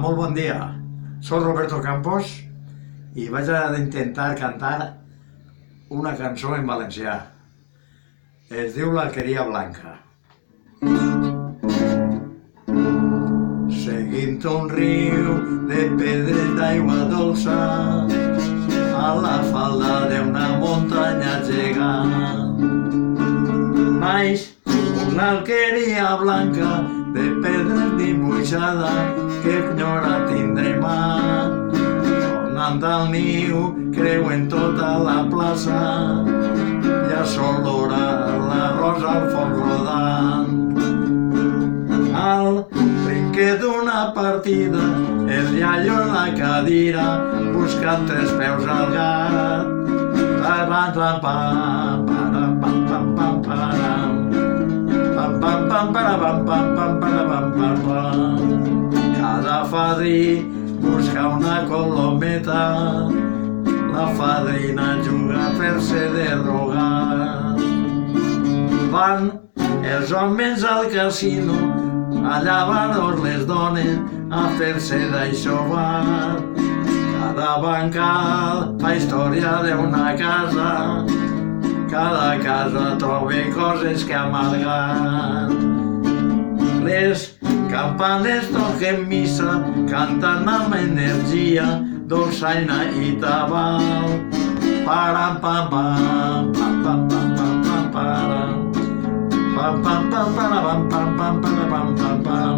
molt bon dia. Soc Roberto Campos i vaig a intentar cantar una cançó en valencià. Es diu l'Alqueria Blanca. Seguint un riu de pedres d'aigua dolça a la falda d'una muntanya gegant naix una alqueria blanca de pedres dibuixada que enyora tindre mà. Tornant al niu creuen tota la plaça, ja s'olora la rosa al foc rodant. Al trinquet d'una partida, el iaio en la cadira, buscant tres peus al gat. Cada fadrí busca una colometa, la fadrina juga a fer-se de rogar. Van els homes al casino, allà van les dones a fer-se d'aixovar. Cada bancal fa història d'una casa, cada casa troba coses que amargar. Les campanes toquen missa, cantant amb energia, dolçaina i tabal. Param pam pam, pam pam pam pam pam param, pam pam pam pam pam pam pam pam pam pam.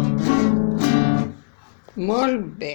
Molt bé.